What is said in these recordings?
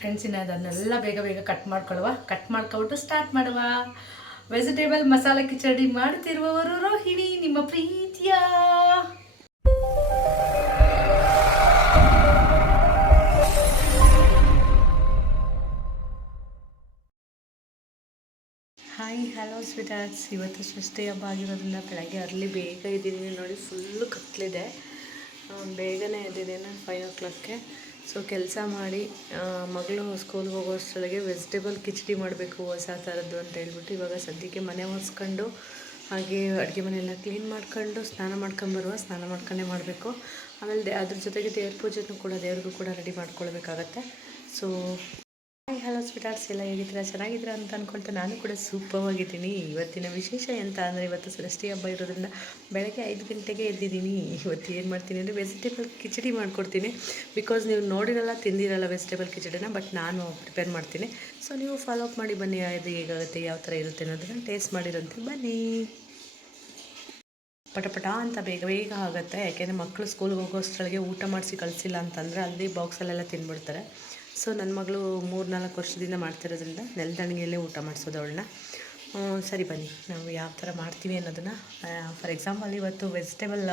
Friends, ಇನ್ನು ಅದನ್ನೆಲ್ಲ ಬೇಗ ಬೇಗ ಕಟ್ ಮಾಡ್ಕೊಬಿಟ್ಟು ಸ್ಟಾರ್ಟ್ ಮಾಡುವ. ವೆಜಿಟೇಬಲ್ ಮಸಾಲೆ ಕಿಚಡಿ ಮಾಡುತ್ತಿರುವವರು ರೋಹಿಣಿ, ನಿಮ್ಮ ಪ್ರೀತಿಯ. Hi, hello sweethearts. ಇವತ್ತು ಷಷ್ಠಿ ಹಬ್ಬ ಆಗಿರೋದ್ರಿಂದ ಬೆಳಗ್ಗೆ ಅರ್ಲಿ ಬೇಗ ಇದ್ದೀನಿ ನೋಡಿ. ಫುಲ್ಲು ಕತ್ತಲಿದೆ. ಬೇಗನೆ ಎದ್ದಿದ್ದೀನಿ 5 o'clockಗೆ. ಸೊ ಕೆಲಸ ಮಾಡಿ ಮಗಳು ಸ್ಕೂಲ್ಗೆ ಹೋಗೋಷ್ಟರೊಳಗೆ ವೆಜಿಟೇಬಲ್ ಕಿಚಡಿ ಮಾಡಬೇಕು ಹೊಸ ಥರದ್ದು ಅಂತ ಹೇಳ್ಬಿಟ್ಟು ಇವಾಗ ಸದ್ಯಕ್ಕೆ ಮನೆ ಒರೆಸ್ಕೊಂಡು ಹಾಗೆ ಅಡುಗೆ ಮನೆಯೆಲ್ಲ ಕ್ಲೀನ್ ಮಾಡ್ಕೊಂಡು ಸ್ನಾನ ಮಾಡ್ಕೊಂಡೇ ಮಾಡಬೇಕು. ಆಮೇಲೆ ಅದ್ರ ಜೊತೆಗೆ ದೇವ್ರ ಪೂಜೆನೂ ಕೂಡ ದೇವ್ರಿಗೂ ಕೂಡ ರೆಡಿ ಮಾಡ್ಕೊಳ್ಬೇಕಾಗತ್ತೆ. ಸೊ ಹಾಯ್, ಹಲೋ ಸ್ವೀಟಾರ್ಟ್ಸ್, ಎಲ್ಲ ಹೇಗಿದ್ದೀರಾ? ಚೆನ್ನಾಗಿದ್ದೀರಾ ಅಂತ ಅಂದ್ಕೊಳ್ತಾ ನಾನು ಕೂಡ ಸೂಪರ್ವಾಗಿದ್ದೀನಿ. ಇವತ್ತಿನ ವಿಶೇಷ ಎಂತ ಅಂದರೆ, ಇವತ್ತು ಷಷ್ಠಿ ಹಬ್ಬ ಇರೋದ್ರಿಂದ ಬೆಳಗ್ಗೆ 5 ಗಂಟೆಗೆ ಎದ್ದಿದ್ದೀನಿ. ಇವತ್ತು ಏನು ಮಾಡ್ತೀನಿ ಅಂದರೆ ವೆಜಿಟೇಬಲ್ ಕಿಚಡಿ ಮಾಡಿಕೊಡ್ತೀನಿ. ಬಿಕಾಸ್ ನೀವು ನೋಡಿರಲ್ಲ, ತಿಂದಿರಲ್ಲ ವೆಜಿಟೇಬಲ್ ಕಿಚಡಿನ, ಬಟ್ ನಾನು ಪ್ರಿಪೇರ್ ಮಾಡ್ತೀನಿ. ಸೊ ನೀವು ಫಾಲೋ ಅಪ್ ಮಾಡಿ ಬನ್ನಿ. ಅದು ಹೇಗಾಗುತ್ತೆ, ಯಾವ ಥರ ಇರುತ್ತೆ ಅನ್ನೋದನ್ನು ಟೇಸ್ಟ್ ಮಾಡಿರಂತೆ ಬನ್ನಿ. ಪಟ ಅಂತ ಬೇಗ ಬೇಗ ಆಗುತ್ತೆ. ಯಾಕೆಂದರೆ ಮಕ್ಕಳು ಸ್ಕೂಲ್ಗೆ ಹೋಗೋಷ್ಟರೊಳಗೆ ಊಟ ಮಾಡಿಸಿ ಕಳಿಸಿಲ್ಲ ಅಂತಂದರೆ ಅಲ್ಲಿ ಬಾಕ್ಸಲ್ಲೆಲ್ಲ ತಿಂದ್ಬಿಡ್ತಾರೆ. ಸೊ ನನ್ನ ಮಗಳು 3-4 ವರ್ಷದಿಂದ ಮಾಡ್ತಿರೋದ್ರಿಂದ ನೆಲದಣಿಗೆಯಲ್ಲೇ ಊಟ ಮಾಡಿಸೋದು ಅವಳನ್ನ. ಸರಿ ಬನ್ನಿ, ನಾವು ಯಾವ ಥರ ಮಾಡ್ತೀವಿ ಅನ್ನೋದನ್ನು ಫಾರ್ ಎಕ್ಸಾಂಪಲ್ ಇವತ್ತು ವೆಜಿಟೇಬಲ್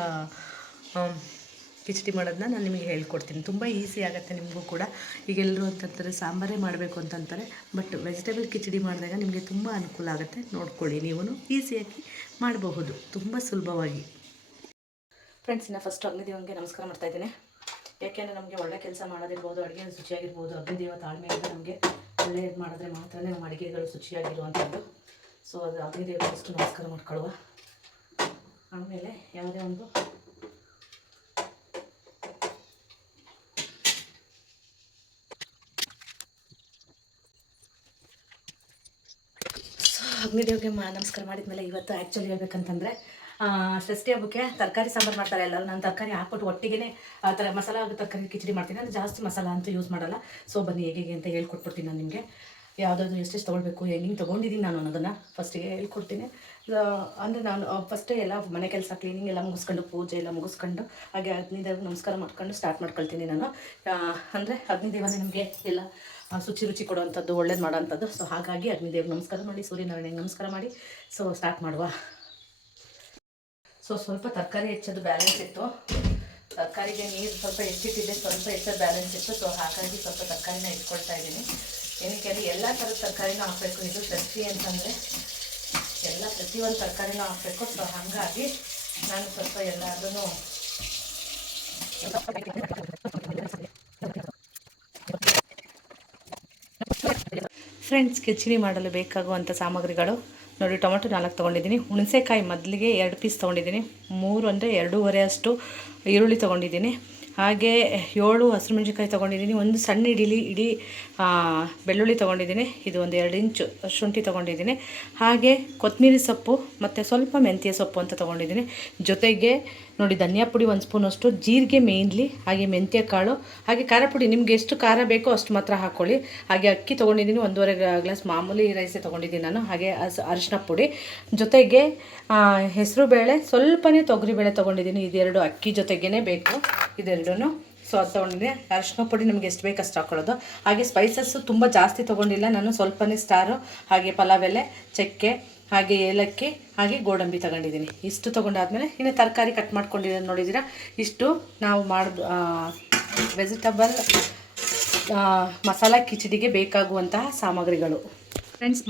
ಕಿಚಡಿ ಮಾಡೋದನ್ನ ನಾನು ನಿಮಗೆ ಹೇಳ್ಕೊಡ್ತೀನಿ. ತುಂಬ ಈಸಿ ಆಗುತ್ತೆ ನಿಮಗೂ ಕೂಡ. ಈಗ ಎಲ್ಲರೂ ಅಂತಂತಾರೆ ಸಾಂಬಾರೇ ಮಾಡಬೇಕು ಅಂತಂತಾರೆ, ಬಟ್ ವೆಜಿಟೇಬಲ್ ಕಿಚಡಿ ಮಾಡಿದಾಗ ನಿಮಗೆ ತುಂಬ ಅನುಕೂಲ ಆಗುತ್ತೆ. ನೋಡ್ಕೊಳ್ಳಿ, ನೀವು ಈಸಿಯಾಗಿ ಮಾಡಬಹುದು, ತುಂಬ ಸುಲಭವಾಗಿ. ಫ್ರೆಂಡ್ಸ್, ಇನ್ನು ಫಸ್ಟ್ ಅಗ್ನಿದೇವನಿಗೆ ನಮಸ್ಕಾರ ಮಾಡ್ತಾಯಿದ್ದೀನಿ. ಯಾಕೆಂದರೆ ನಮಗೆ ಒಳ್ಳೆ ಕೆಲಸ ಮಾಡೋದಿರ್ಬೋದು, ಅಡುಗೆ ಶುಚಿಯಾಗಿರ್ಬೋದು, ಅಗ್ನಿದೇವ ತಾಳ್ಮೆಯಿಂದ ನಮಗೆ ಒಳ್ಳೆಯದು ಮಾಡಿದ್ರೆ ಮಾತ್ರ ನಮ್ಮ ಅಡುಗೆಗಳು ಶುಚಿಯಾಗಿರುವಂಥದ್ದು. ಸೊ ಅದು ಅಗ್ನಿದೇವರಿಗೆ ಅಷ್ಟು ನಮಸ್ಕಾರ ಮಾಡ್ಕೊಳ್ಳುವ. ಆಮೇಲೆ ಯಾವುದೇ ಒಂದು ಅಗ್ನಿದೇವ್ಗೆ ನಮಸ್ಕಾರ ಮಾಡಿದ್ಮೇಲೆ ಇವತ್ತು ಆ್ಯಕ್ಚುಲಿ ಹೇಳ್ಬೇಕಂತಂದರೆ ಷಷ್ಠಿ ಹಬ್ಬಕ್ಕೆ ತರಕಾರಿ ಸಾಂಬಾರು ಮಾಡ್ತಾರೆ ಎಲ್ಲರೂ. ನಾನು ತರಕಾರಿ ಹಾಕ್ಬಿಟ್ಟು ಒಟ್ಟಿಗೆ ಮಸಾಲ ತರಕಾರಿ ಕಿಚಡಿ ಮಾಡ್ತೀನಿ. ನಾನು ಜಾಸ್ತಿ ಮಸಾಲ ಅಂತೂ ಯೂಸ್ ಮಾಡಲ್ಲ. ಸೊ ಬನ್ನಿ ಹೇಗೆ ಅಂತ ಹೇಳ್ಕೊಟ್ಬಿಡ್ತೀನಿ ನಾನು ನಿಮಗೆ. ಯಾವುದಾದ್ರು ಎಷ್ಟೆಷ್ಟು ತೊಗೊಳ್ಬೇಕು, ಹೆಂಗೆ ತೊಗೊಂಡಿದ್ದೀನಿ ನಾನು ಅನ್ನೋದನ್ನು ಫಸ್ಟಿಗೆ ಹೇಳ್ಕೊಡ್ತೀನಿ. ಅಂದರೆ ನಾನು ಫಸ್ಟೇ ಎಲ್ಲ ಮನೆ ಕೆಲಸ ಕ್ಲೀನಿಂಗ್ ಎಲ್ಲ ಮುಗಿಸ್ಕೊಂಡು, ಪೂಜೆ ಎಲ್ಲ ಮುಗಿಸ್ಕೊಂಡು ಹಾಗೆ ಅಗ್ನಿದೇವ್ರಿಗೆ ನಮಸ್ಕಾರ ಮಾಡ್ಕೊಂಡು ಸ್ಟಾರ್ಟ್ ಮಾಡ್ಕೊಳ್ತೀನಿ ನಾನು. ಅಂದರೆ ಅಗ್ನಿದೇವನೇ ನಮಗೆ ಎಲ್ಲ ರುಚಿ ಕೊಡುವಂಥದ್ದು, ಒಳ್ಳೇದು ಮಾಡೋವಂಥದ್ದು. ಸೊ ಹಾಗಾಗಿ ಅಗ್ನಿದೇವ್ರಿಗೆ ನಮಸ್ಕಾರ ಮಾಡಿ, ಸೂರ್ಯನಾರಾಯಣಗೆ ನಮಸ್ಕಾರ ಮಾಡಿ ಸೊ ಸ್ಟಾರ್ಟ್ ಮಾಡುವ. ಸೊ ಸ್ವಲ್ಪ ತರಕಾರಿ ಹೆಚ್ಚೋದು ಬ್ಯಾಲೆನ್ಸ್ ಇತ್ತು. ತರಕಾರಿಗೆ ನೀರು ಸ್ವಲ್ಪ ಹೆಚ್ಚಿಟ್ಟಿದ್ದೆ, ಸ್ವಲ್ಪ ಹೆಚ್ಚೋದು ಬ್ಯಾಲೆನ್ಸ್ ಇತ್ತು. ಸೊ ಹಾಗಾಗಿ ಸ್ವಲ್ಪ ತರಕಾರಿನ ಇಟ್ಕೊಳ್ತಾ ಇದ್ದೀನಿ. ಏನಕ್ಕೆ ಅಂದರೆ ಎಲ್ಲ ಥರದ ತರಕಾರಿನೂ ಹಾಕಬೇಕು. ಇದು ಷಷ್ಠಿ ಅಂತಂದರೆ ಎಲ್ಲ ಪ್ರತಿಯೊಂದು ತರಕಾರಿನೂ ಹಾಕಬೇಕು. ಸೊ ಹಾಗಾಗಿ ನಾನು ಸ್ವಲ್ಪ ಎಲ್ಲದನ್ನು ಫ್ರೆಂಡ್ಸ್, ಕಿಚಡಿ ಮಾಡಲು ಬೇಕಾಗುವಂಥ ಸಾಮಗ್ರಿಗಳು ನೋಡಿ. ಟೊಮೆಟೊ 4 ತೊಗೊಂಡಿದ್ದೀನಿ. ಹುಣಸೆಕಾಯಿ ಮೊದಲಿಗೆ 2 ಪೀಸ್ ತೊಗೊಂಡಿದ್ದೀನಿ. 3 ಅಂದರೆ 2.5 ಅಷ್ಟು ಈರುಳ್ಳಿ ತೊಗೊಂಡಿದ್ದೀನಿ. ಹಾಗೆ 7 ಹಸಿರುಮೆಣಸಿನ್ಕಾಯಿ ತೊಗೊಂಡಿದ್ದೀನಿ. ಒಂದು ಸಣ್ಣ ಇಡೀ ಬೆಳ್ಳುಳ್ಳಿ ತೊಗೊಂಡಿದ್ದೀನಿ. ಇದು ಒಂದು 2 ಇಂಚು ಶುಂಠಿ ತೊಗೊಂಡಿದ್ದೀನಿ. ಹಾಗೆ ಕೊತ್ತಂಬರಿ ಸೊಪ್ಪು ಮತ್ತು ಸ್ವಲ್ಪ ಮೆಂತ್ಯ ಸೊಪ್ಪು ಅಂತ ತೊಗೊಂಡಿದ್ದೀನಿ. ಜೊತೆಗೆ ನೋಡಿ ಧನಿಯಾ ಪುಡಿ 1 ಸ್ಪೂನಷ್ಟು, ಜೀರಿಗೆ ಮೇಯ್ನ್ಲಿ, ಹಾಗೆ ಮೆಂತ್ಯ ಕಾಳು, ಹಾಗೆ ಖಾರ ಪುಡಿ ನಿಮ್ಗೆ ಎಷ್ಟು ಖಾರ ಬೇಕೋ ಅಷ್ಟು ಮಾತ್ರ ಹಾಕ್ಕೊಳ್ಳಿ. ಹಾಗೆ ಅಕ್ಕಿ ತೊಗೊಂಡಿದ್ದೀನಿ, 1.5 ಗ್ಲಾಸ್ ಮಾಮೂಲಿ ರೈಸೇ ತೊಗೊಂಡಿದ್ದೀನಿ ನಾನು. ಹಾಗೆ ಅರಿಶಿನ ಪುಡಿ, ಜೊತೆಗೆ ಹೆಸರುಬೇಳೆ, ಸ್ವಲ್ಪನೇ ತೊಗರಿಬೇಳೆ ತೊಗೊಂಡಿದ್ದೀನಿ. ಇದೆರಡು ಅಕ್ಕಿ ಜೊತೆಗೇ ಬೇಕು, ಇದೆರಡೂ. ಸೊ ಅದು ತೊಗೊಂಡಿದ್ದೀನಿ. ಅರಿಶಿನ ಪುಡಿ ನಮಗೆ ಎಷ್ಟು ಬೇಕು ಅಷ್ಟು ಹಾಕ್ಕೊಳ್ಳೋದು. ಹಾಗೆ ಸ್ಪೈಸಸ್ಸು ತುಂಬ ಜಾಸ್ತಿ ತೊಗೊಂಡಿಲ್ಲ ನಾನು, ಸ್ವಲ್ಪನೇ ಸ್ಟಾರು, ಹಾಗೆ ಪಲಾವ್ ಎಲೆ, ಚಕ್ಕೆ, ಹಾಗೆ ಏಲಕ್ಕಿ, ಹಾಗೆ ಗೋಡಂಬಿ ತೊಗೊಂಡಿದ್ದೀನಿ. ಇಷ್ಟು ತೊಗೊಂಡಾದ್ಮೇಲೆ ಇನ್ನು ತರಕಾರಿ ಕಟ್ ಮಾಡ್ಕೊಂಡಿರೋದು ನೋಡಿದ್ದೀರಾ. ಇಷ್ಟು ನಾವು ವೆಜಿಟಬಲ್ ಮಸಾಲ ಕಿಚಡಿಗೆ ಬೇಕಾಗುವಂತಹ ಸಾಮಗ್ರಿಗಳು. ಫ್ರೆಂಡ್ಸ್,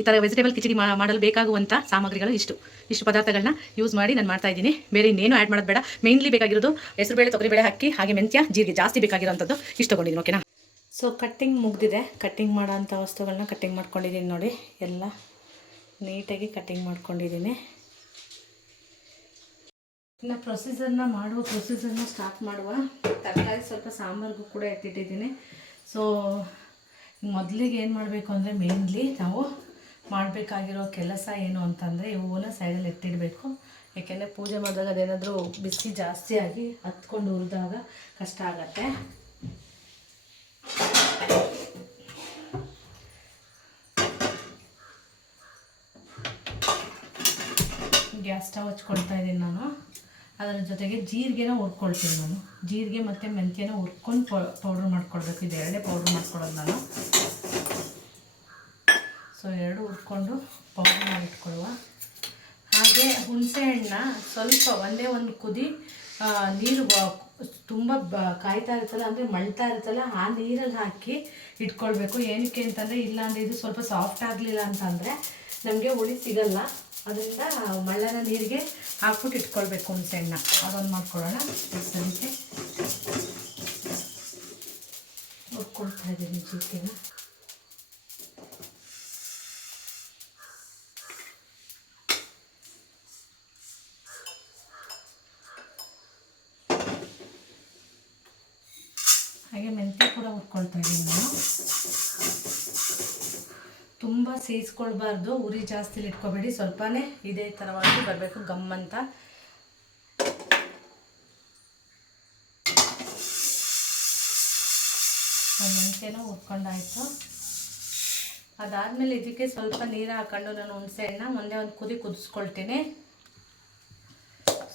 ಈ ಥರ ವೆಜಿಟೇಬಲ್ ಕಿಚಡಿ ಮಾಡಲು ಬೇಕಾಗುವಂಥ ಸಾಮಗ್ರಿಗಳು ಇಷ್ಟು ಪದಾರ್ಥಗಳನ್ನ ಯೂಸ್ ಮಾಡಿ ನಾನು ಮಾಡ್ತಾಯಿದ್ದೀನಿ. ಬೇರೆ ಇನ್ನೇನು ಆ್ಯಡ್ ಮಾಡೋದು ಬೇಡ. ಮೇಯ್ನ್ಲಿ ಬೇಕಾಗಿರೋದು ಹೆಸರುಬೇಳೆ, ತೊಗರಿಬೇಳೆ, ಅಕ್ಕಿ, ಹಾಗೆ ಮೆಂತ್ಯ, ಜೀರಿಗೆ ಜಾಸ್ತಿ ಬೇಕಾಗಿರೋಂಥದ್ದು ಇಷ್ಟು ತೊಗೊಂಡಿದ್ದೀನಿ. ಓಕೆನಾ? ಸೊ ಕಟ್ಟಿಂಗ್ ಮುಗಿದಿದೆ. ಕಟ್ಟಿಂಗ್ ಮಾಡೋಂಥ ವಸ್ತುಗಳನ್ನ ಕಟ್ಟಿಂಗ್ ಮಾಡ್ಕೊಂಡಿದ್ದೀನಿ ನೋಡಿ. ಎಲ್ಲ ನೀಟಾಗಿ ಕಟ್ಟಿಂಗ್ ಮಾಡ್ಕೊಂಡಿದ್ದೀನಿ. ಇನ್ನು ಪ್ರೊಸೀಜರ್ನ ಸ್ಟಾರ್ಟ್ ಮಾಡುವ. ತರಕಾರಿ ಸ್ವಲ್ಪ ಸಾಂಬಾರಿಗೂ ಕೂಡ ಎತ್ತಿಟ್ಟಿದ್ದೀನಿ. ಸೊ ಮೊದಲಿಗೆ ಏನು ಮಾಡಬೇಕು ಅಂದರೆ, ಮೇಯ್ನ್ಲಿ ನಾವು ಮಾಡಬೇಕಾಗಿರೋ ಕೆಲಸ ಏನು ಅಂತಂದರೆ ಇವನ್ನ ಸೈಡಲ್ಲಿ ಎತ್ತಿಡಬೇಕು. ಯಾಕೆಂದರೆ ಪೂಜೆ ಮಾಡಿದಾಗ ಅದೇನಾದರೂ ಬಿಸಿ ಜಾಸ್ತಿ ಆಗಿ ಹತ್ಕೊಂಡು ಹುರಿದಾಗ ಕಷ್ಟ ಆಗತ್ತೆ. ಗ್ಯಾಸ್ ಸ್ಟವ್ ಹಚ್ಕೊಳ್ತಾ ಇದ್ದೀನಿ ನಾನು. ಅದರ ಜೊತೆಗೆ ಜೀರಿಗೆನ ಹುರ್ಕೊಳ್ತೀನಿ ನಾನು. ಜೀರಿಗೆ ಮತ್ತು ಮೆಂತ್ಯನ ಹುರ್ಕೊಂಡು ಪೌಡ್ರ್ ಮಾಡ್ಕೊಳ್ಬೇಕು. ಇದು ಎರಡೇ ಪೌಡ್ರ್ ಮಾಡ್ಕೊಳ್ಳೋದು ನಾನು. ಸೊ ಎರಡು ಹುರ್ಕೊಂಡು ಪೌಡ್ರ್ ಮಾಡಿಟ್ಕೊಳ್ಳುವ. ಹಾಗೆ ಹುಣಸೆ ಹಣ್ಣನ್ನ ಸ್ವಲ್ಪ ಒಂದೇ ಒಂದು ಕುದಿ ನೀರು ತುಂಬ ಕಾಯ್ತಾ ಇರುತ್ತಲ್ಲ, ಅಂದರೆ ಮಳ್ತಾ ಇರುತ್ತಲ್ಲ, ಆ ನೀರಲ್ಲಿ ಹಾಕಿ ಇಟ್ಕೊಳ್ಬೇಕು. ಏನಕ್ಕೆ ಅಂತಂದರೆ, ಇಲ್ಲಾಂದರೆ ಇದು ಸ್ವಲ್ಪ ಸಾಫ್ಟ್ ಆಗಲಿಲ್ಲ ಅಂತಂದರೆ ನಮಗೆ ಹುಳಿ ಸಿಗಲ್ಲ. ಅದರಿಂದ ಮಳ್ಳನ ನೀರಿಗೆ ಹಾಕ್ಬಿಟ್ಟು ಇಟ್ಕೊಳ್ಬೇಕು ಹುಣಸೆ ಹಣ್ಣನ್ನ. ಅದೊಂದು ಮಾಡ್ಕೊಳ್ಳೋಣ. ಸಲಿಕೆ ಹುರ್ಕೊಳ್ತಾ ಇದ್ದೀನಿ ಜೀರಿಗೆನ. ಹಾಗೆ ಮೆಂತ್ಯ ಕೂಡ ಹುರ್ಕೊಳ್ತಾ ಇದ್ದೀನಿ ನಾನು. ತುಂಬ ಸೇರಿಸ್ಕೊಳ್ಬಾರ್ದು, ಉರಿ ಜಾಸ್ತಿಲಿ ಇಟ್ಕೊಬೇಡಿ, ಸ್ವಲ್ಪನೇ ಇದೇ ಥರವಾಗಿ ಬರಬೇಕು, ಗಮ್ಮಂತ. ಮೆಂತ್ಯನೂ ಹುರ್ಕೊಂಡಾಯಿತು. ಅದಾದಮೇಲೆ ಇದಕ್ಕೆ ಸ್ವಲ್ಪ ನೀರು ಹಾಕೊಂಡು ನಾನು ಹುಣಸೆ ಹಣ್ಣು ಒಂದೇ ಒಂದು ಕುದಿಸ್ಕೊಳ್ತೀನಿ.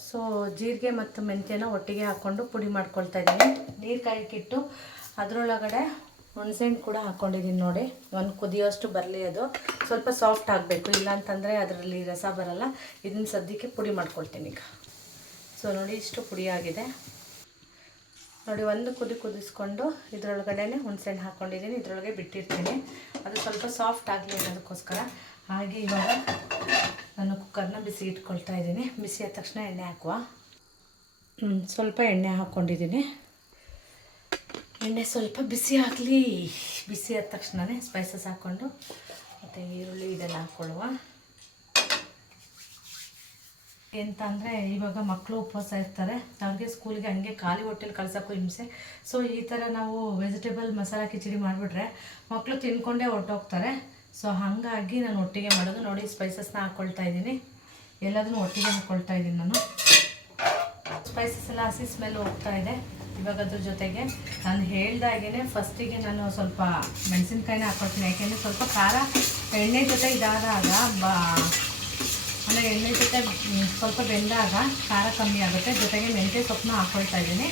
ಸೊ ಜೀರಿಗೆ ಮತ್ತು ಮೆಂತ್ಯನ ಒಟ್ಟಿಗೆ ಹಾಕ್ಕೊಂಡು ಪುಡಿ ಮಾಡ್ಕೊಳ್ತಾ ಇದ್ದೀನಿ. ನೀರು ಕಾಯಕ್ಕಿಟ್ಟು ಅದರೊಳಗಡೆ ಹುಣಸೆಹಣ್ಣು ಕೂಡ ಹಾಕ್ಕೊಂಡಿದ್ದೀನಿ ನೋಡಿ. ಒಂದು ಕುದಿಯೋಷ್ಟು ಬರಲಿ, ಅದು ಸ್ವಲ್ಪ ಸಾಫ್ಟ್ ಆಗಬೇಕು, ಇಲ್ಲಾಂತಂದರೆ ಅದರಲ್ಲಿ ರಸ ಬರಲ್ಲ. ಇದನ್ನ ಸದ್ಯಕ್ಕೆ ಪುಡಿ ಮಾಡ್ಕೊಳ್ತೀನಿ ಈಗ. ಸೊ ನೋಡಿ, ಇಷ್ಟು ಪುಡಿ ಆಗಿದೆ ನೋಡಿ. ಒಂದು ಕುದಿಸ್ಕೊಂಡು ಇದರೊಳಗಡೆ ಹುಣಸೆಹಣ್ಣು ಹಾಕ್ಕೊಂಡಿದ್ದೀನಿ, ಇದರೊಳಗೆ ಬಿಟ್ಟಿರ್ತೀನಿ. ಅದು ಸ್ವಲ್ಪ ಸಾಫ್ಟ್ ಆಗಲಿ ಅನ್ನೋದಕ್ಕೋಸ್ಕರ. ಹಾಗೆ ಇವಾಗ ನಾನು ಕುಕ್ಕರ್ನ ಬಿಸಿ ಇಟ್ಕೊಳ್ತಾ ಇದ್ದೀನಿ. ಬಿಸಿ ಆದ ತಕ್ಷಣ ಎಣ್ಣೆ ಹಾಕುವ. ಸ್ವಲ್ಪ ಎಣ್ಣೆ ಹಾಕ್ಕೊಂಡಿದ್ದೀನಿ. ಎಣ್ಣೆ ಸ್ವಲ್ಪ ಬಿಸಿ ಆಗಲಿ. ಬಿಸಿ ಆದ ತಕ್ಷಣವೇ ಸ್ಪೈಸಸ್ ಹಾಕ್ಕೊಂಡು ಮತ್ತು ಈರುಳ್ಳಿ ಇದೆಲ್ಲ ಹಾಕ್ಕೊಳ್ಳುವ. ಎಂತ ಅಂದರೆ, ಇವಾಗ ಮಕ್ಕಳು ಉಪವಾಸ ಇರ್ತಾರೆ, ಅವ್ರಿಗೆ ಸ್ಕೂಲ್ಗೆ ಹಂಗೆ ಖಾಲಿ ಹೊಟ್ಟೆಲಿ ಕಳ್ಸೋಕ್ಕೂ ಹಿಂಸೆ. ಸೊ ಈ ಥರ ನಾವು ವೆಜಿಟೇಬಲ್ ಮಸಾಲ ಕಿಚಡಿ ಮಾಡಿಬಿಟ್ರೆ ಮಕ್ಕಳು ತಿನ್ಕೊಂಡೇ ಹೊರಟೋಗ್ತಾರೆ. ಸೊ ಹಾಗಾಗಿ ನಾನು ಒಟ್ಟಿಗೆ ಮಾಡೋದು ನೋಡಿ. ಸ್ಪೈಸಸ್ನ ಹಾಕ್ಕೊಳ್ತಾ ಇದ್ದೀನಿ, ಎಲ್ಲದನ್ನೂ ಒಟ್ಟಿಗೆ ಹಾಕ್ಕೊಳ್ತಾ ಇದ್ದೀನಿ ನಾನು. ಸ್ಪೈಸಸ್ ಎಲ್ಲ ಹಸಿ ಸ್ಮೆಲ್ ಹೋಗ್ತಾ ಇದೆ. ಇವಾಗ ಅದ್ರ ಜೊತೆಗೆ ನಾನು ಹೇಳ್ದಾಗೇ ಫಸ್ಟಿಗೆ ನಾನು ಸ್ವಲ್ಪ ಮೆಣಸಿನ್ಕಾಯಿನ ಹಾಕ್ಕೊಳ್ತೀನಿ. ಯಾಕೆಂದರೆ ಸ್ವಲ್ಪ ಖಾರ ಎಣ್ಣೆ ಜೊತೆ ಇದಾದಾಗ ಅಂದರೆ ಎಣ್ಣೆ ಜೊತೆ ಸ್ವಲ್ಪ ಬೆಂದಾಗ ಖಾರ ಕಮ್ಮಿ ಆಗುತ್ತೆ. ಜೊತೆಗೆ ಮೆಂತ್ಯ ಸೊಪ್ಪನ್ನ ಹಾಕ್ಕೊಳ್ತಾ ಇದ್ದೀನಿ.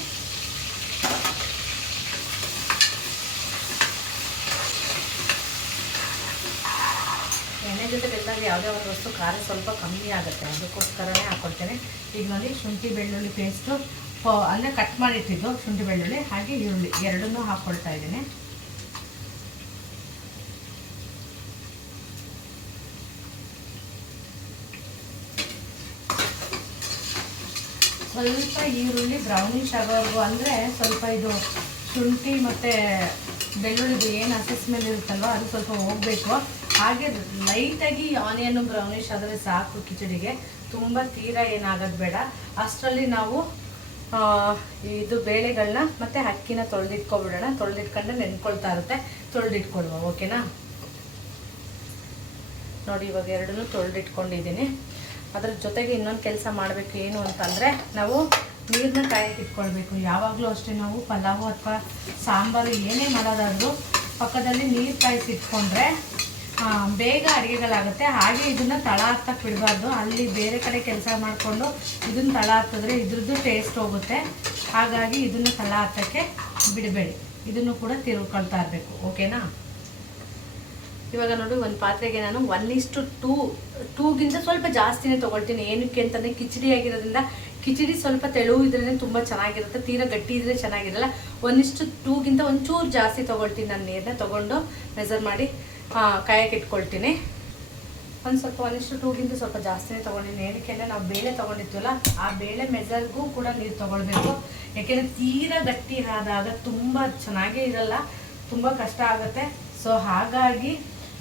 ಎಣ್ಣೆ ಜೊತೆ ಬೆಂದಾಗ ಯಾವುದೇ ಒಂದು ವಸ್ತು ಖಾರ ಸ್ವಲ್ಪ ಕಮ್ಮಿ ಆಗುತ್ತೆ, ಅದಕ್ಕೋಸ್ಕರನೇ ಹಾಕ್ಕೊಳ್ತೇನೆ. ಈಗ ನೋಡಿ, ಶುಂಠಿ ಬೆಳ್ಳುಳ್ಳಿ ಪೇಸ್ಟು ಅಂದರೆ ಕಟ್ ಮಾಡಿಟ್ಟಿದ್ದು ಶುಂಠಿ ಬೆಳ್ಳುಳ್ಳಿ ಹಾಗೆ ಈರುಳ್ಳಿ ಎರಡನ್ನೂ ಹಾಕ್ಕೊಳ್ತಾ ಇದ್ದೀನಿ. ಸ್ವಲ್ಪ ಈರುಳ್ಳಿ ಬ್ರೌನಿಶ್ ಆಗೋವರೆಗೂ, ಅಂದರೆ ಸ್ವಲ್ಪ ಇದು ಶುಂಠಿ ಮತ್ತು ಬೆಳ್ಳುಳ್ಳಿದು ಏನು ಹಸಿ ಸ್ಮೆಲ್ ಇರುತ್ತಲ್ವ ಅದು ಸ್ವಲ್ಪ ಹೋಗಬೇಕು. ಹಾಗೆ ಲೈಟಾಗಿ ಆನಿಯನ್ನು ಬ್ರೌನಿಶ್ ಆದರೆ ಸಾಕು ಕಿಚಡಿಗೆ, ತುಂಬ ತೀರಾ ಏನಾಗೋದು ಬೇಡ. ಅಷ್ಟರಲ್ಲಿ ನಾವು ಇದು ಬೇಳೆಗಳನ್ನ ಮತ್ತು ಅಕ್ಕಿನ ತೊಳೆದಿಟ್ಕೊಬಿಡೋಣ. ತೊಳೆದಿಟ್ಕೊಂಡ್ರೆ ನೆನ್ಕೊಳ್ತಾ ಇರುತ್ತೆ, ತೊಳೆದಿಟ್ಕೊಳ್ವ. ಓಕೆನಾ ನೋಡಿ, ಇವಾಗ ಎರಡನ್ನೂ ತೊಳೆದಿಟ್ಕೊಂಡಿದ್ದೀನಿ. ಅದ್ರ ಜೊತೆಗೆ ಇನ್ನೊಂದು ಕೆಲಸ ಮಾಡಬೇಕು. ಏನು ಅಂತಂದರೆ, ನಾವು ನೀರನ್ನ ಕಾಯಕ್ಕೆ ಇಟ್ಕೊಳ್ಬೇಕು. ಯಾವಾಗಲೂ ಅಷ್ಟೇ, ನಾವು ಪಲಾವು ಅಥವಾ ಸಾಂಬಾರು ಏನೇ ಮಾಡೋದಾದರೂ ಪಕ್ಕದಲ್ಲಿ ನೀರು ಕಾಯಿಸಿ ಇಟ್ಕೊಂಡ್ರೆ ಬೇಗ ಅಡುಗೆಗಳಾಗುತ್ತೆ. ಹಾಗೆ ಇದನ್ನು ತಳ ಹತ್ತಕ್ಕೆ ಬಿಡಬಾರ್ದು. ಅಲ್ಲಿ ಬೇರೆ ಕಡೆ ಕೆಲಸ ಮಾಡಿಕೊಂಡು ಇದನ್ನು ತಳ ಹತ್ತಿದ್ರೆ ಇದ್ರದ್ದು ಟೇಸ್ಟ್ ಹೋಗುತ್ತೆ. ಹಾಗಾಗಿ ಇದನ್ನು ತಳ ಹತ್ತಕ್ಕೆ ಬಿಡಬೇಡಿ, ಇದನ್ನು ಕೂಡ ತಿರುಗ್ಕೊಳ್ತಾ ಇರಬೇಕು. ಓಕೆನಾ. ಇವಾಗ ನೋಡಿ, ಒಂದು ಪಾತ್ರೆಗೆ ನಾನು 1:2ಗಿಂತ ಸ್ವಲ್ಪ ಜಾಸ್ತಿನೇ ತೊಗೊಳ್ತೀನಿ. ಏನಕ್ಕೆ ಅಂತಂದರೆ, ಕಿಚಡಿ ಆಗಿರೋದ್ರಿಂದ ಕಿಚಡಿ ಸ್ವಲ್ಪ ತೆಳು ಇದ್ರೇ ತುಂಬ ಚೆನ್ನಾಗಿರುತ್ತೆ, ತೀರಾ ಗಟ್ಟಿ ಇದ್ದರೆ ಚೆನ್ನಾಗಿರಲ್ಲ. 1:2ಗಿಂತ ಒಂಚೂರು ಜಾಸ್ತಿ ತೊಗೊಳ್ತೀನಿ. ನಾನು ನೀರನ್ನ ತೊಗೊಂಡು ಮೆಜರ್ ಮಾಡಿ ಕಾಯಕ್ಕೆ ಇಟ್ಕೊಳ್ತೀನಿ. ಸ್ವಲ್ಪ 1:2ಗಿಂತ ಸ್ವಲ್ಪ ಜಾಸ್ತಿನೇ ತೊಗೊಂಡಿದ್ದೀನಿ. ಏನಕ್ಕೆ ಅಂದರೆ, ನಾವು ಬೇಳೆ ತೊಗೊಂಡಿರ್ತೀವಲ್ಲ, ಆ ಬೇಳೆ ಮೆಜರ್ಗೂ ಕೂಡ ನೀರು ತೊಗೊಳ್ಬೇಕು. ಯಾಕೆಂದರೆ ತೀರಾ ಗಟ್ಟಿ ಆದಾಗ ತುಂಬ ಚೆನ್ನಾಗೇ ಇರಲ್ಲ, ತುಂಬ ಕಷ್ಟ ಆಗುತ್ತೆ. ಸೊ ಹಾಗಾಗಿ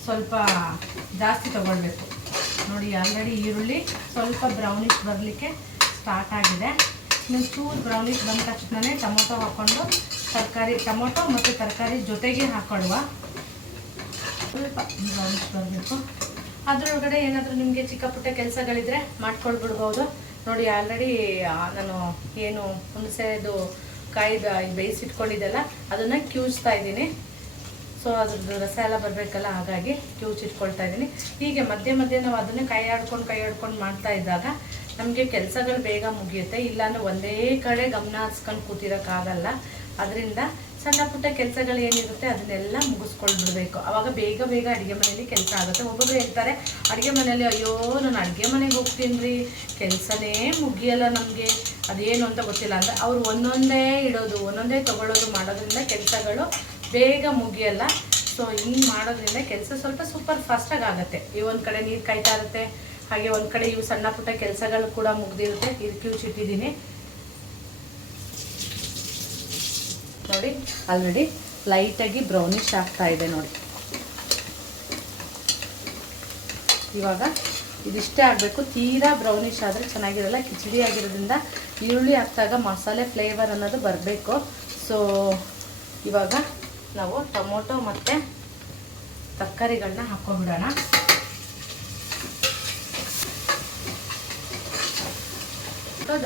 ಸ್ವಲ್ಪ ಜಾಸ್ತಿ ತೊಗೊಳ್ಬೇಕು. ನೋಡಿ, ಆಲ್ರೆಡಿ ಈರುಳ್ಳಿ ಸ್ವಲ್ಪ ಬ್ರೌನಿಶ್ ಬರಲಿಕ್ಕೆ ಸ್ಟಾರ್ಟ್ ಆಗಿದೆ. ನೀವು ಚೂರು ಬ್ರೌನಿಶ್ ಬಂದ ತಕ್ಷಣವೇ ಟೊಮೊಟೊ ಹಾಕ್ಕೊಂಡು ಟೊಮೊಟೊ ಮತ್ತು ತರಕಾರಿ ಜೊತೆಗೆ ಹಾಕ್ಕೊಳ್ಳುವ. ಸ್ವಲ್ಪ ಬ್ರೌನಿಶ್ ಬರಬೇಕು. ಅದರೊಳಗಡೆ ಏನಾದರೂ ನಿಮಗೆ ಚಿಕ್ಕ ಪುಟ್ಟ ಕೆಲಸಗಳಿದ್ರೆ ಮಾಡ್ಕೊಳ್ಬಿಡ್ಬೋದು. ನೋಡಿ, ಆಲ್ರೆಡಿ ನಾನು ಏನು ಹುಣಸೆದು ಕಾಯಿ ಬೇಯಿಸಿಟ್ಕೊಂಡಿದ್ದೆಲ್ಲ ಅದನ್ನು ಕಿವುಚ್ತಾ ಇದ್ದೀನಿ. ಸೊ ಅದ್ರದ್ದು ರಸ ಎಲ್ಲ ಬರಬೇಕಲ್ಲ, ಹಾಗಾಗಿ ಕಿವುಚಿಟ್ಕೊಳ್ತಾ ಇದ್ದೀನಿ. ಹೀಗೆ ಮಧ್ಯೆ ಮಧ್ಯೆ ನಾವು ಅದನ್ನೇ ಕೈ ಆಡ್ಕೊಂಡು ಮಾಡ್ತಾ ಇದ್ದಾಗ ನಮಗೆ ಕೆಲಸಗಳು ಬೇಗ ಮುಗಿಯುತ್ತೆ. ಇಲ್ಲಾಂದ್ರೆ ಒಂದೇ ಕಡೆ ಗಮನ ಹರಿಸ್ಕೊಂಡು ಕೂತಿರೋಕ್ಕಾಗಲ್ಲ. ಅದರಿಂದ ಸಣ್ಣ ಪುಟ್ಟ ಕೆಲಸಗಳು ಏನಿರುತ್ತೆ ಅದನ್ನೆಲ್ಲ ಮುಗಿಸ್ಕೊಳ್ಬಿಡ್ಬೇಕು. ಆವಾಗ ಬೇಗ ಬೇಗ ಅಡುಗೆ ಮನೆಯಲ್ಲಿ ಕೆಲಸ ಆಗುತ್ತೆ. ಒಬ್ಬೊಬ್ರು ಹೇಳ್ತಾರೆ ಅಡುಗೆ ಮನೆಯಲ್ಲಿ, ಅಯ್ಯೋ ನಾನು ಅಡುಗೆ ಮನೆಗೆ ಹೋಗ್ತೀನಿ ರೀ, ಕೆಲಸನೇ ಮುಗಿಯಲ್ಲ ನಮಗೆ, ಅದೇನು ಅಂತ ಗೊತ್ತಿಲ್ಲ ಅಂದರೆ ಅವ್ರು ಒಂದೊಂದೇ ಇಡೋದು, ಒಂದೊಂದೇ ತೊಗೊಳ್ಳೋದು ಮಾಡೋದ್ರಿಂದ ಕೆಲಸಗಳು ಬೇಗ ಮುಗಿಯಲ್ಲ. ಸೊ ಹಿಂಗೆ ಮಾಡೋದ್ರಿಂದ ಕೆಲಸ ಸ್ವಲ್ಪ ಸೂಪರ್ ಫಾಸ್ಟಾಗಿ ಆಗುತ್ತೆ. ಈ ಒಂದು ಕಡೆ ನೀರು ಕಾಯ್ತಾ ಇರುತ್ತೆ, ಹಾಗೆ ಒಂದು ಕಡೆ ಇವು ಸಣ್ಣ ಪುಟ್ಟ ಕೆಲಸಗಳು ಕೂಡ ಮುಗ್ದಿರುತ್ತೆ. ಇದು ಕಿವುಚಿಟ್ಟಿದ್ದೀನಿ ನೋಡಿ, ಆಲ್ರೆಡಿ ಲೈಟಾಗಿ ಬ್ರೌನಿಶ್ ಆಗ್ತಾ ಇದೆ ನೋಡಿ. ಇವಾಗ ಇದಿಷ್ಟೇ ಆಗಬೇಕು, ತೀರಾ ಬ್ರೌನಿಶ್ ಆದರೆ ಚೆನ್ನಾಗಿರಲ್ಲ. ಕಿಚಡಿ ಆಗಿರೋದ್ರಿಂದ ಈರುಳ್ಳಿ ಹಾಕಿದಾಗ ಮಸಾಲೆ ಫ್ಲೇವರ್ ಅನ್ನೋದು ಬರಬೇಕು. ಸೊ ಇವಾಗ ನಾವು ಟೊಮೊಟೊ ಮತ್ತು ತರಕಾರಿಗಳನ್ನ ಹಾಕ್ಕೊಂಡ್ಬಿಡೋಣ.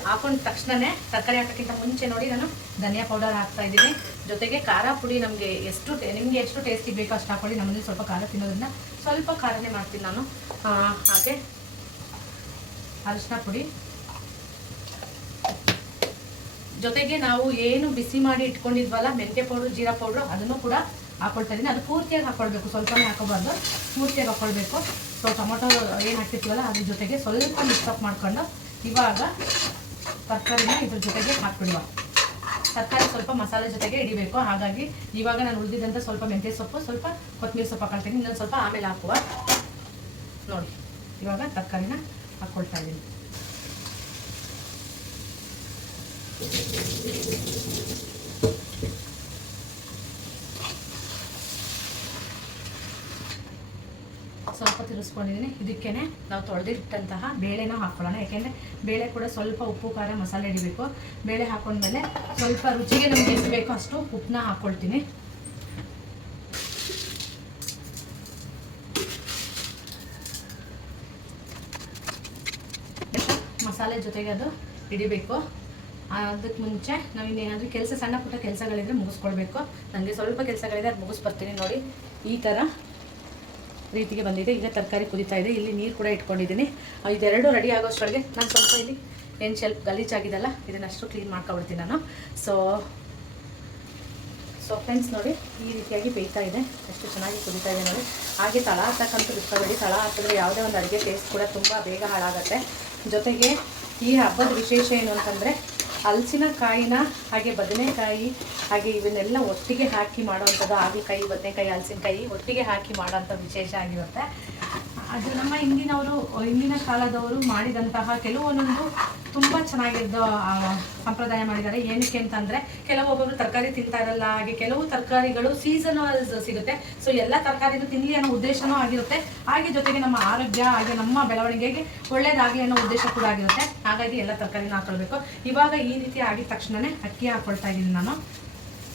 ಹಾಕೊಂಡ ತಕ್ಷಣನೇ ತರಕಾರಿ ಹಾಕೋಕ್ಕಿಂತ ಮುಂಚೆ ನೋಡಿ ನಾನು ಧನಿಯಾ ಪೌಡರ್ ಹಾಕ್ತಾ ಇದ್ದೀನಿ. ಜೊತೆಗೆ ಖಾರ ಪುಡಿ ನಿಮಗೆ ಎಷ್ಟು ಟೇಸ್ಟಿ ಬೇಕೋ ಅಷ್ಟು ಹಾಕೊಳ್ಳಿ. ನಮ್ಮಲ್ಲಿ ಸ್ವಲ್ಪ ಖಾರ ತಿನ್ನೋದ್ರಿಂದ ಸ್ವಲ್ಪ ಖಾರನೇ ಮಾಡ್ತೀನಿ ನಾನು. ಹಾಗೆ ಅರಿಶಿನ ಪುಡಿ, ಜೊತೆಗೆ ನಾವು ಏನು ಬಿಸಿ ಮಾಡಿ ಇಟ್ಕೊಂಡಿದ್ವಲ್ಲ ಮೆಂತ್ಯ ಪೌಡ್ರು, ಜೀರಾ ಪೌಡ್ರು, ಅದನ್ನು ಕೂಡ ಹಾಕೊಳ್ತಾ ಇದ್ದೀನಿ. ಅದು ಪೂರ್ತಿಯಾಗಿ ಹಾಕ್ಕೊಳ್ಬೇಕು, ಸ್ವಲ್ಪನೇ ಹಾಕೋಬಾರ್ದು, ಪೂರ್ತಿಯಾಗಿ ಹಾಕ್ಕೊಳ್ಬೇಕು. ಸೊ ಟೊಮೊಟೊ ಏನು ಹಾಕ್ತಿರ್ತೀವಲ್ಲ ಅದ್ರ ಜೊತೆಗೆ ಸ್ವಲ್ಪ ಮಿಕ್ಸಪ್ ಮಾಡ್ಕೊಂಡು ಇವಾಗ ತರಕಾರಿನ ಇದ್ರ ಜೊತೆಗೆ ಹಾಕ್ಬಿಡುವ. ತರಕಾರಿ ಸ್ವಲ್ಪ ಮಸಾಲೆ ಜೊತೆಗೆ ಹಿಡಿಬೇಕು. ಹಾಗಾಗಿ ಇವಾಗ ನಾನು ಉಳಿದಿದ್ದಂಥ ಸ್ವಲ್ಪ ಮೆಂತ್ಯ ಸೊಪ್ಪು, ಸ್ವಲ್ಪ ಕೊತ್ತಂಬರಿ ಸೊಪ್ಪು ಹಾಕೊಳ್ತೀನಿ. ಇನ್ನೊಂದು ಸ್ವಲ್ಪ ಆಮೇಲೆ ಹಾಕುವ. ನೋಡಿ ಇವಾಗ ತರಕಾರಿನ ಹಾಕ್ಕೊಳ್ತಾ ಇದ್ದೀನಿ. ಸ್ವಲ್ಪ ತಿರುಗಿಸ್ಕೊಂಡಿದ್ದೀನಿ. ಇದಕ್ಕೇ ನಾವು ತೊಳೆದಿಟ್ಟಂತಹ ಬೇಳೆನ ಹಾಕ್ಕೊಳ್ಳೋಣ. ಯಾಕೆಂದರೆ ಬೇಳೆ ಕೂಡ ಸ್ವಲ್ಪ ಉಪ್ಪು ಖಾರ ಮಸಾಲೆ ಹಿಡಿಬೇಕು. ಬೇಳೆ ಹಾಕೊಂಡ್ಮೇಲೆ ಸ್ವಲ್ಪ ರುಚಿಗೆ ನಮ್ಗೆ ಎಷ್ಟು ಬೇಕೋ ಅಷ್ಟು ಉಪ್ಪನ್ನ ಹಾಕ್ಕೊಳ್ತೀನಿ. ಮಸಾಲೆ ಜೊತೆಗೆ ಅದು ಹಿಡಿಬೇಕು. ಅದಕ್ಕೆ ಮುಂಚೆ ನಾವು ಇನ್ನೇನಾದರೂ ಸಣ್ಣ ಪುಟ್ಟ ಕೆಲಸಗಳಿದ್ರೆ ಮುಗಿಸ್ಕೊಳ್ಬೇಕು. ನನಗೆ ಸ್ವಲ್ಪ ಕೆಲಸಗಳಿದೆ, ಅದು ಮುಗಿಸ್ಬರ್ತೀನಿ. ನೋಡಿ ಈ ಥರ ರೀತಿಗೆ ಬಂದಿದೆ. ಈಗ ತರಕಾರಿ ಕುದೀತಾ ಇದೆ. ಇಲ್ಲಿ ನೀರು ಕೂಡ ಇಟ್ಕೊಂಡಿದ್ದೀನಿ. ಇದೆರಡು ರೆಡಿ ಆಗೋಷ್ಟೊಳಗೆ ನಾನು ಸ್ವಲ್ಪ ಇಲ್ಲಿ ಏನು ಸ್ವಲ್ಪ ಗಲೀಜಾಗಿದೆಲ್ಲ ಇದನ್ನಷ್ಟು ಕ್ಲೀನ್ ಮಾಡ್ಕೊಬಿಡ್ತೀನಿ ನಾನು. ಸೊ ಫ್ರೆಂಡ್ಸ್ ನೋಡಿ ಈ ರೀತಿಯಾಗಿ ಬೇಯ್ತಾ ಇದೆ, ಎಷ್ಟು ಚೆನ್ನಾಗಿ ಕುದೀತಾ ಇದೆ ನೋಡಿ. ಹಾಗೆ ತಳ ಹಾಕಕ್ಕಂತೂ ಬಿಟ್ಕೋಬೇಡಿ. ತಳ ಹಾಕಿದ್ರೆ ಯಾವುದೇ ಒಂದು ಅಡುಗೆ ಟೇಸ್ಟ್ ಕೂಡ ತುಂಬ ಬೇಗ ಹಾಳಾಗುತ್ತೆ. ಜೊತೆಗೆ ಈ ಹಬ್ಬದ ವಿಶೇಷ ಏನು ಅಂತಂದರೆ ಹಲಸಿನಕಾಯಿನ ಹಾಗೆ ಬದನೆಕಾಯಿ ಹಾಗೆ ಇವನ್ನೆಲ್ಲ ಒಟ್ಟಿಗೆ ಹಾಕಿ ಮಾಡೋವಂಥದ್ದು. ಹಾಗಲಕಾಯಿ, ಬದನೆಕಾಯಿ, ಹಲಸಿನಕಾಯಿ ಒಟ್ಟಿಗೆ ಹಾಕಿ ಮಾಡೋವಂಥ ವಿಶೇಷ ಆಗಿರುತ್ತೆ. ಅದು ನಮ್ಮ ಹಿಂದಿನ ಕಾಲದವರು ಮಾಡಿದಂತಹ ಕೆಲವೊಂದೊಂದು ತುಂಬ ಚೆನ್ನಾಗಿದ್ದು ಸಂಪ್ರದಾಯ ಮಾಡಿದ್ದಾರೆ. ಏನಕ್ಕೆ ಅಂತಂದರೆ ಕೆಲವೊಬ್ಬರು ತರಕಾರಿ ತಿಂತಾ ಇರಲ್ಲ, ಹಾಗೆ ಕೆಲವು ತರಕಾರಿಗಳು ಸೀಸನಲ್ ಸಿಗುತ್ತೆ. ಸೊ ಎಲ್ಲ ತರಕಾರಿನೂ ತಿನ್ನಲಿ ಅನ್ನೋ ಉದ್ದೇಶನೂ ಆಗಿರುತ್ತೆ. ಹಾಗೆ ಜೊತೆಗೆ ನಮ್ಮ ಆರೋಗ್ಯ ಹಾಗೆ ನಮ್ಮ ಬೆಳವಣಿಗೆಗೆ ಒಳ್ಳೇದಾಗಲಿ ಅನ್ನೋ ಉದ್ದೇಶ ಕೂಡ ಆಗಿರುತ್ತೆ. ಹಾಗಾಗಿ ಎಲ್ಲ ತರಕಾರಿನ ಹಾಕೊಳ್ಬೇಕು. ಇವಾಗ ಈ ರೀತಿ ಆಗಿದ ತಕ್ಷಣವೇ ಅಕ್ಕಿ ಹಾಕ್ಕೊಳ್ತಾ ಇದ್ದೀನಿ. ನಾನು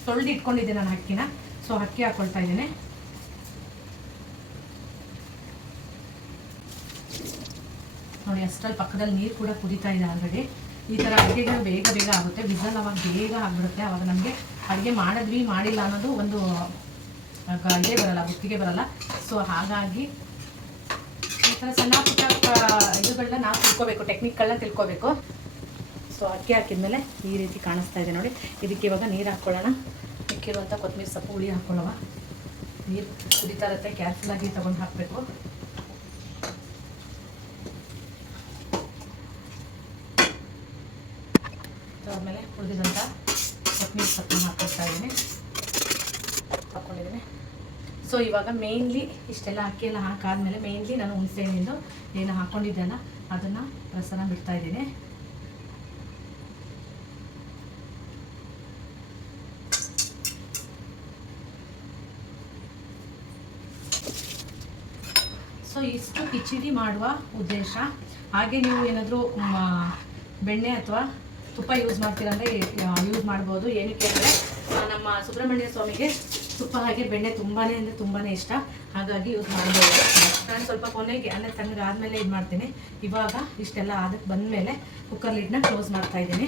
ತೊಳೆದು ಇಟ್ಕೊಂಡಿದ್ದೆ ನಾನು ಅಕ್ಕಿನ. ಸೊ ಅಕ್ಕಿ ಹಾಕ್ಕೊಳ್ತಾ ಇದ್ದೀನಿ. ನೋಡಿ ಅಷ್ಟರಲ್ಲಿ ಪಕ್ಕದಲ್ಲಿ ನೀರು ಕೂಡ ಕುದೀತಾ ಇದೆ ಆಲ್ರೆಡಿ. ಈ ಥರ ಅಡುಗೆಗಳು ಬೇಗ ಬೇಗ ಆಗುತ್ತೆ. ವಿಸಲ್ ಅವಾಗ ಬೇಗ ಆಗಿಬಿಡುತ್ತೆ. ಅವಾಗ ನಮಗೆ ಅಡುಗೆ ಮಾಡಿದ್ವಿ ಮಾಡಿಲ್ಲ ಅನ್ನೋದು ಒಂದು ಇದೇ ಬರಲ್ಲ, ಗುತ್ತಿಗೆ ಬರಲ್ಲ. ಸೊ ಹಾಗಾಗಿ ಈ ಥರ ಸಣ್ಣ ಪುಟ್ಟ ಇದುಗಳನ್ನ ನಾವು ತಿಳ್ಕೊಬೇಕು, ಟೆಕ್ನಿಕ್ಗಳನ್ನ ತಿಳ್ಕೊಬೇಕು. ಸೊ ಅಕ್ಕಿ ಹಾಕಿದ್ಮೇಲೆ ಈ ರೀತಿ ಕಾಣಿಸ್ತಾ ಇದೆ ನೋಡಿ. ಇದಕ್ಕೆ ಇವಾಗ ನೀರು ಹಾಕ್ಕೊಳ್ಳೋಣ. ಇಕ್ಕಿರುವಂಥ ಕೊತ್ತಂಬರಿ ಸೊಪ್ಪು ಹುಳಿ ಹಾಕ್ಕೊಳ್ಳೋಣ. ನೀರು ಕುದೀತಾ ಇರುತ್ತೆ, ಕೇರ್ಫುಲ್ಲಾಗಿ ತೊಗೊಂಡು ಹಾಕಬೇಕು. ಆದಮೇಲೆ ಉಳಿದಿದ್ದಂಥ ಕೊತ್ತಂಬರಿ ಸೊಪ್ಪನ್ನು ಹಾಕ್ಕೊಳ್ತಾ ಇದ್ದೀನಿ, ಹಾಕ್ಕೊಂಡಿದ್ದೀನಿ. ಸೊ ಇವಾಗ ಮೇಯ್ನ್ಲಿ ಇಷ್ಟೆಲ್ಲ ಅಕ್ಕಿ ಎಲ್ಲ ಹಾಕಾದ್ಮೇಲೆ ಮೇಯ್ನ್ಲಿ ನಾನು ಹುಣಸೆಹಣ್ಣಿಂದು ಏನು ಹಾಕ್ಕೊಂಡಿದ್ದೆಲ್ಲ ಅದನ್ನು ರಸನ ಬಿಡ್ತಾ ಇದ್ದೀನಿ. ಸೊ ಇಷ್ಟು ಕಿಚಡಿ ಮಾಡುವ ಉದ್ದೇಶ. ಹಾಗೆ ನೀವು ಏನಾದರೂ ಬೆಣ್ಣೆ ಅಥವಾ ತುಪ್ಪ ಯೂಸ್ ಮಾಡ್ತೀರಂದರೆ ಯೂಸ್ ಮಾಡ್ಬೋದು. ಏನಕ್ಕೆ ಅಂದರೆ ನಮ್ಮ ಸುಬ್ರಹ್ಮಣ್ಯ ಸ್ವಾಮಿಗೆ ತುಪ್ಪ ಹಾಗೆ ಬೆಣ್ಣೆ ತುಂಬಾ ಅಂದರೆ ತುಂಬಾ ಇಷ್ಟ. ಹಾಗಾಗಿ ಯೂಸ್ ಮಾಡ್ಬೋದು. ನಾನು ಸ್ವಲ್ಪ ಕೊನೆಗೆ ಅಂದರೆ ತಣ್ಣಗಾದ್ಮೇಲೆ ಇದು ಮಾಡ್ತೀನಿ. ಇವಾಗ ಇಷ್ಟೆಲ್ಲ ಅದಕ್ಕೆ ಬಂದಮೇಲೆ ಕುಕ್ಕರ್ ಲಿಡ್ನ ಕ್ಲೋಸ್ ಮಾಡ್ತಾ ಇದ್ದೀನಿ.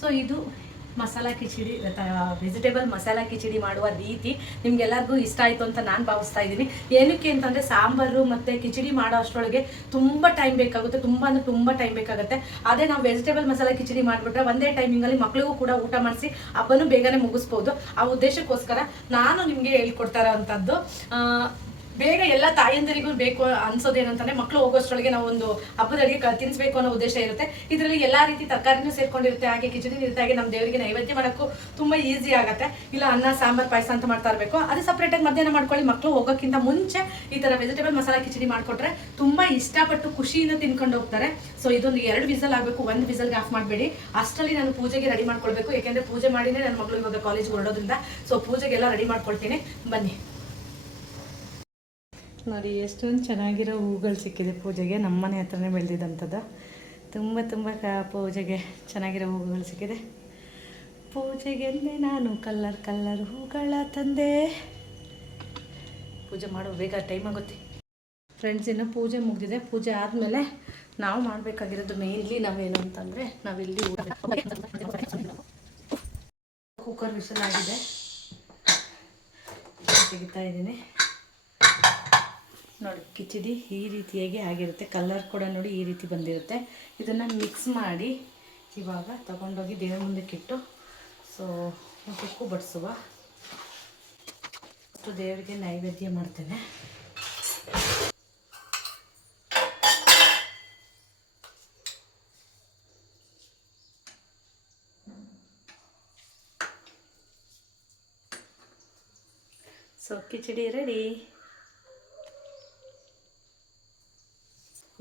ಸೊ ಇದು ಮಸಾಲ ಕಿಚಡಿ ವೆಜಿಟೇಬಲ್ ಮಸಾಲ ಕಿಚಡಿ ಮಾಡುವ ರೀತಿ ನಿಮ್ಗೆಲ್ಲರಿಗೂ ಇಷ್ಟ ಆಯಿತು ಅಂತ ನಾನು ಭಾವಿಸ್ತಾ ಇದ್ದೀನಿ. ಏನಕ್ಕೆ ಅಂತಂದರೆ ಸಾಂಬಾರು ಮತ್ತು ಕಿಚಡಿ ಮಾಡೋ ಅಷ್ಟರೊಳಗೆ ತುಂಬ ಟೈಮ್ ಬೇಕಾಗುತ್ತೆ, ತುಂಬ ಅಂದರೆ ತುಂಬ ಟೈಮ್ ಬೇಕಾಗುತ್ತೆ. ಅದೇ ನಾವು ವೆಜಿಟೇಬಲ್ ಮಸಾಲ ಕಿಚಡಿ ಮಾಡಿಬಿಟ್ರೆ ಒಂದೇ ಟೈಮಿಂಗಲ್ಲಿ ಮಕ್ಕಳಿಗೂ ಕೂಡ ಊಟ ಮಾಡಿಸಿ ಹಬ್ಬನೂ ಬೇಗನೆ ಮುಗಿಸ್ಬೋದು. ಆ ಉದ್ದೇಶಕ್ಕೋಸ್ಕರ ನಾನು ನಿಮಗೆ ಹೇಳ್ಕೊಡ್ತಾ ಇರೋವಂಥದ್ದು. ಬೇಗ ಎಲ್ಲ ತಾಯಂದಿರಿಗೂ ಬೇಕು ಅನ್ಸೋದೇನಂತಂದ್ರೆ ಮಕ್ಕಳು ಹೋಗೋಷ್ಟರೊಳಗೆ ನಾವು ಒಂದು ಹಬ್ಬದ ಅಡುಗೆ ತಿನ್ನಿಸ್ಬೇಕು ಅನ್ನೋ ಉದ್ದೇಶ ಇರುತ್ತೆ. ಇದರಲ್ಲಿ ಎಲ್ಲ ರೀತಿ ತರಕಾರಿನೂ ಸೇರ್ಕೊಂಡಿರುತ್ತೆ, ಹಾಗೆ ಕಿಚಡಿ ಇರುತ್ತೆ, ಹಾಗೆ ನಮ್ಮ ದೇವರಿಗೆ ನೈವೇದ್ಯ ಮಾಡೋಕ್ಕೂ ತುಂಬ ಈಸಿ ಆಗುತ್ತೆ. ಇಲ್ಲ ಅನ್ನ ಸಾಂಬಾರು ಪಾಯಸ ಅಂತ ಮಾಡ್ತಾ ಇರಬೇಕು, ಅದು ಸಪ್ರೇಟಾಗಿ ಮಧ್ಯಾಹ್ನ ಮಾಡ್ಕೊಳ್ಳಿ. ಮಕ್ಕಳು ಹೋಗೋಕ್ಕಿಂತ ಮುಂಚೆ ಈ ಥರ ವೆಜಿಟೇಬಲ್ ಮಸಾಲ ಕಿಚಡಿ ಮಾಡಿಕೊಟ್ರೆ ತುಂಬ ಇಷ್ಟಪಟ್ಟು ಖುಷಿಯಿಂದ ತಿನ್ಕೊಂಡು ಹೋಗ್ತಾರೆ. ಸೊ ಇದೊಂದು 2 ವಿಸಲ್ ಆಗಬೇಕು, 1 ವಿಸಲ್ಗೆ ಆಫ್ ಮಾಡಬೇಡಿ. ಅಷ್ಟರಲ್ಲಿ ನಾನು ಪೂಜೆಗೆ ರೆಡಿ ಮಾಡ್ಕೊಳ್ಬೇಕು, ಯಾಕೆಂದರೆ ಪೂಜೆ ಮಾಡಿನೇ ನನ್ನ ಮಗಳು ಇವಾಗ ಕಾಲೇಜ್ಗೆ ಹೊರಡೋದ್ರಿಂದ. ಸೊ ಪೂಜೆಗೆಲ್ಲ ರೆಡಿ ಮಾಡ್ಕೊಳ್ತೀನಿ, ಬನ್ನಿ ನೋಡಿ. ಎಷ್ಟೊಂದು ಚೆನ್ನಾಗಿರೋ ಹೂಗಳು ಸಿಕ್ಕಿದೆ ಪೂಜೆಗೆ, ನಮ್ಮನೆ ಹತ್ರನೇ ಬೆಳೆದಿದ್ದಂಥದ್ದು. ತುಂಬ ಪೂಜೆಗೆ ಚೆನ್ನಾಗಿರೋ ಹೂಗಳು ಸಿಕ್ಕಿದೆ. ಪೂಜೆಗೆಂದೇ ನಾನು ಕಲ್ಲರ್ ಹೂಗಳ ತಂದೆ. ಪೂಜೆ ಮಾಡೋ ಬೇಗ ಟೈಮ್ ಆಗುತ್ತೆ ಫ್ರೆಂಡ್ಸ್. ಇನ್ನು ಪೂಜೆ ಮುಗಿದಿದೆ. ಪೂಜೆ ಆದಮೇಲೆ ನಾವು ಮಾಡಬೇಕಾಗಿರೋದು ಮೇನ್ಲಿ ನಾವೇನು ಅಂತಂದರೆ, ನಾವಿಲ್ಲಿ ಕುಕ್ಕರ್ ವಿಷಲ್ ಆಗಿದೆ, ತೆಗಿತಾ ಇದ್ದೀನಿ ನೋಡಿ. ಕಿಚಡಿ ಈ ರೀತಿಯಾಗಿ ಆಗಿರುತ್ತೆ, ಕಲರ್ ಕೂಡ ನೋಡಿ ಈ ರೀತಿ ಬಂದಿರುತ್ತೆ. ಇದನ್ನು ಮಿಕ್ಸ್ ಮಾಡಿ ಇವಾಗ ತಗೊಂಡೋಗಿ ದೇವ್ರ ಮುಂದಕ್ಕಿಟ್ಟು ಸೊ ಉಪ್ಪು ಬಡಿಸುವ ದೇವರಿಗೆ ನೈವೇದ್ಯ ಮಾಡ್ತೇನೆ. So khichdi ready.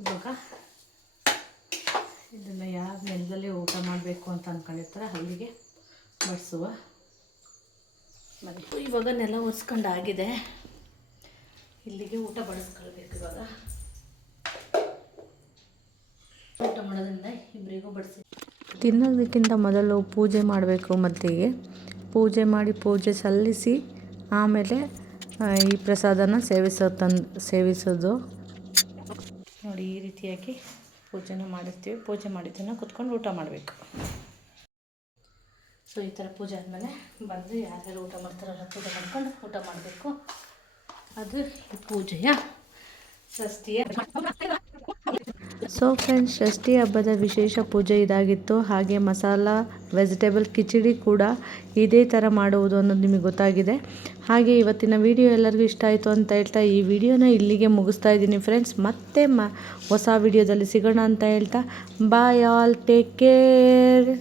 ಇವಾಗ ಇದನ್ನು ಯಾರು ನೆಲದಲ್ಲಿ ಊಟ ಮಾಡಬೇಕು ಅಂತ ಅಂದ್ಕೊಂಡಿರ್ತಾರೆ ಅಲ್ಲಿಗೆ ಬಡಿಸುವ. ಇವಾಗ ನೆಲ ಒರೆಸ್ಕೊಂಡಾಗಿದೆ, ಇಲ್ಲಿಗೆ ಊಟ ಬಡಿಸ್ಕೊಳ್ಬೇಕು. ಇವಾಗ ಊಟ ಮಾಡೋದ್ರಿಂದ ಇಬ್ಬರಿಗೂ ಬಡಿಸಿ ತಿನ್ನೋದಕ್ಕಿಂತ ಮೊದಲು ಪೂಜೆ ಮಾಡಬೇಕು. ಮೊದಲಿಗೆ ಪೂಜೆ ಮಾಡಿ ಪೂಜೆ ಸಲ್ಲಿಸಿ ಆಮೇಲೆ ಈ ಪ್ರಸಾದನ ಸೇವಿಸೋದು ನೋಡಿ. ಈ ರೀತಿಯಾಗಿ ಪೂಜೆನೂ ಮಾಡಿರ್ತೀವಿ. ಪೂಜೆ ಮಾಡಿದ್ದನ್ನು ಕುತ್ಕೊಂಡು ಊಟ ಮಾಡಬೇಕು. ಸೊ ಈ ಥರ ಪೂಜೆ ಆದಮೇಲೆ ಬಂದು ಯಾರ್ಯಾರು ಊಟ ಮಾಡ್ತಾರೋ ಅವ್ರ ಪೂಜೆ ಮಾಡ್ಕೊಂಡು ಊಟ ಮಾಡಬೇಕು. ಅದು ಈ ಪೂಜೆಯ ಷಷ್ಠಿಯ. ಸೊ ಫ್ರೆಂಡ್ಸ್, ಷಷ್ಠಿ ಹಬ್ಬದ ವಿಶೇಷ ಪೂಜೆ ಇದಾಗಿತ್ತು. ಹಾಗೆ ಮಸಾಲ ವೆಜಿಟೇಬಲ್ ಕಿಚಡಿ ಕೂಡ ಇದೇ ಥರ ಮಾಡುವುದು ಅನ್ನೋದು ನಿಮಗೆ ಗೊತ್ತಾಗಿದೆ. ಹಾಗೆ ಇವತ್ತಿನ ವಿಡಿಯೋ ಎಲ್ಲರಿಗೂ ಇಷ್ಟ ಆಯಿತು ಅಂತ ಹೇಳ್ತಾ ಈ ವಿಡಿಯೋನ ಇಲ್ಲಿಗೆ ಮುಗಿಸ್ತಾ ಇದ್ದೀನಿ ಫ್ರೆಂಡ್ಸ್. ಮತ್ತೆ ಹೊಸ ವಿಡಿಯೋದಲ್ಲಿ ಸಿಗೋಣ ಅಂತ ಹೇಳ್ತಾ ಬಾಯ್ ಆಲ್, ಟೇಕ್ ಕೇರ್.